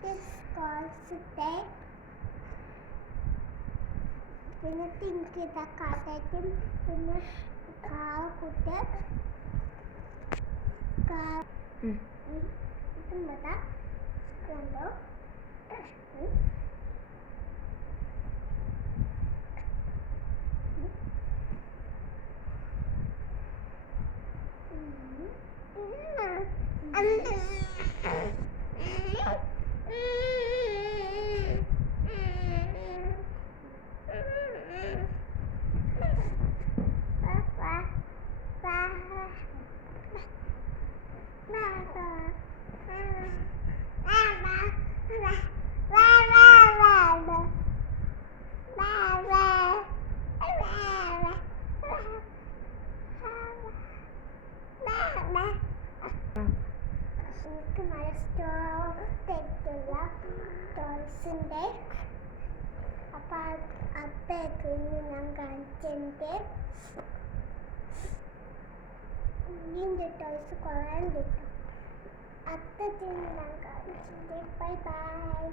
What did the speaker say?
this called steak. പിന്നെ think തക്കാട്ടേക്കും പിന്നെ കാവക്കൂട്ട് ഇതുമ്പതാ കണ്ടോ എനിക്ക് നല്ല സ്റ്റോറിട്ടുള്ള ടോയ്സിൻ്റെ അപ്പം അപ്പേക്കിന്ന് ഞാൻ കാണിച്ചിട്ടുണ്ട് ഇതിൻ്റെ ടോയ്സ് കുറേ ഉണ്ട് അപ്പത്തിന് ഞാൻ കാണിച്ചിട്ടുണ്ട് ബൈ ബൈ